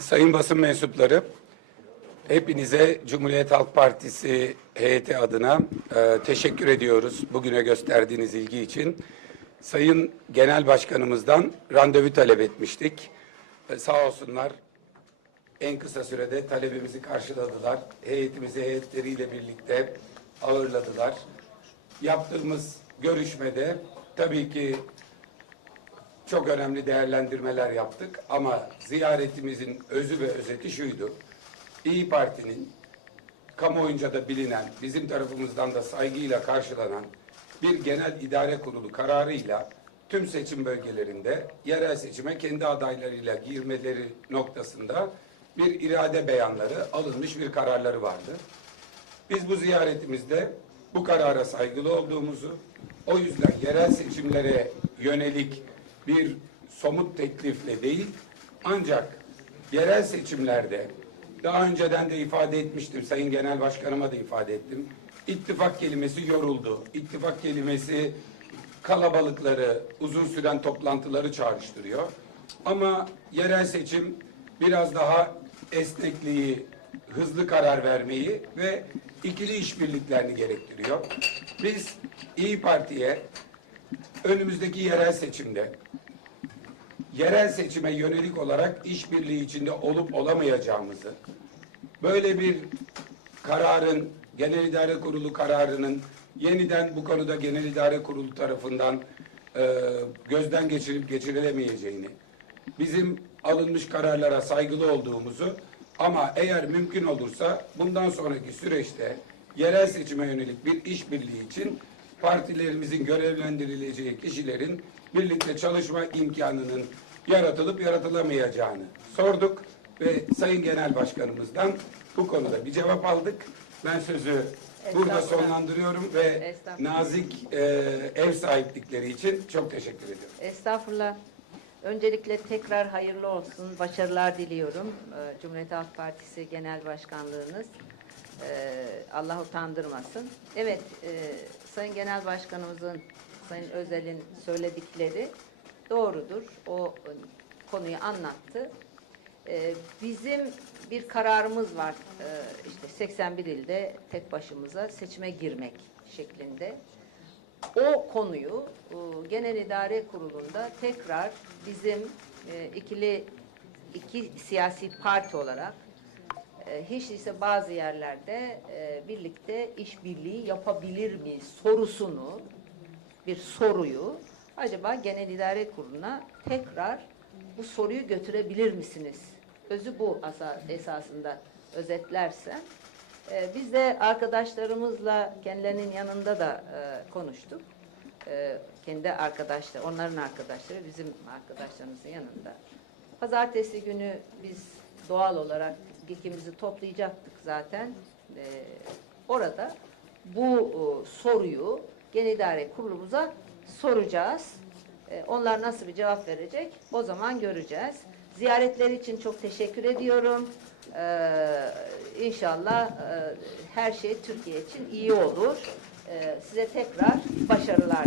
Sayın basın mensupları, hepinize Cumhuriyet Halk Partisi heyeti adına e, teşekkür ediyoruz bugüne gösterdiğiniz ilgi için. Sayın Genel Başkanımızdan randevu talep etmiştik. E, sağ olsunlar en kısa sürede talebimizi karşıladılar. Heyetimizi heyetleriyle birlikte ağırladılar. Yaptığımız görüşmede tabii ki çok önemli değerlendirmeler yaptık ama ziyaretimizin özü ve özeti şuydu. İyi Parti'nin kamuoyunca da bilinen, bizim tarafımızdan da saygıyla karşılanan bir genel idare kurulu kararıyla tüm seçim bölgelerinde yerel seçime kendi adaylarıyla girmeleri noktasında bir irade beyanları alınmış bir kararları vardı. Biz bu ziyaretimizde bu karara saygılı olduğumuzu, o yüzden yerel seçimlere yönelik bir somut teklifle değil, ancak yerel seçimlerde daha önceden de ifade etmiştim, Sayın Genel Başkanıma da ifade ettim. İttifak kelimesi yoruldu. İttifak kelimesi kalabalıkları, uzun süren toplantıları çağrıştırıyor. Ama yerel seçim biraz daha esnekliği, hızlı karar vermeyi ve ikili işbirliklerini gerektiriyor. Biz İyi Parti'ye önümüzdeki yerel seçimde yerel seçime yönelik olarak işbirliği içinde olup olamayacağımızı, böyle bir kararın, Genel İdare Kurulu kararının yeniden bu konuda Genel İdare Kurulu tarafından e, gözden geçirilip geçirilemeyeceğini, bizim alınmış kararlara saygılı olduğumuzu ama eğer mümkün olursa bundan sonraki süreçte yerel seçime yönelik bir işbirliği için partilerimizin görevlendirileceği kişilerin birlikte çalışma imkanının yaratılıp yaratılamayacağını sorduk ve Sayın Genel Başkanımızdan bu konuda bir cevap aldık. Ben sözü burada sonlandırıyorum ve nazik e, ev sahiplikleri için çok teşekkür ediyorum. Estağfurullah. Öncelikle tekrar hayırlı olsun, başarılar diliyorum. Ee, Cumhuriyet Halk Partisi Genel Başkanlığınız. Ee, Allah utandırmasın. Evet, e, Sayın Genel Başkanımızın, Sayın Özel'in söyledikleri doğrudur. O e, konuyu anlattı. Ee, Bizim bir kararımız var. Ee, işte 81 ilde tek başımıza seçime girmek şeklinde. O konuyu e, Genel İdare Kurulu'nda tekrar bizim e, ikili iki siyasi parti olarak e, hiç değilse bazı yerlerde e, birlikte işbirliği yapabilir miyiz sorusunu bir soruyu acaba Genel İdare Kurulu'na tekrar bu soruyu götürebilir misiniz? Özü bu esasında özetlersem. Ee, biz de arkadaşlarımızla kendilerinin yanında da e, konuştuk. Ee, kendi arkadaşlar, onların arkadaşları bizim arkadaşlarımızın yanında. Pazartesi günü biz doğal olarak ikimizi toplayacaktık zaten. Ee, orada bu e, soruyu Genel İdare Kurulumuza soracağız. Ee, onlar nasıl bir cevap verecek o zaman göreceğiz. Ziyaretleri için çok teşekkür ediyorum. Ee, inşallah e, her şey Türkiye için iyi olur. Ee, size tekrar başarılar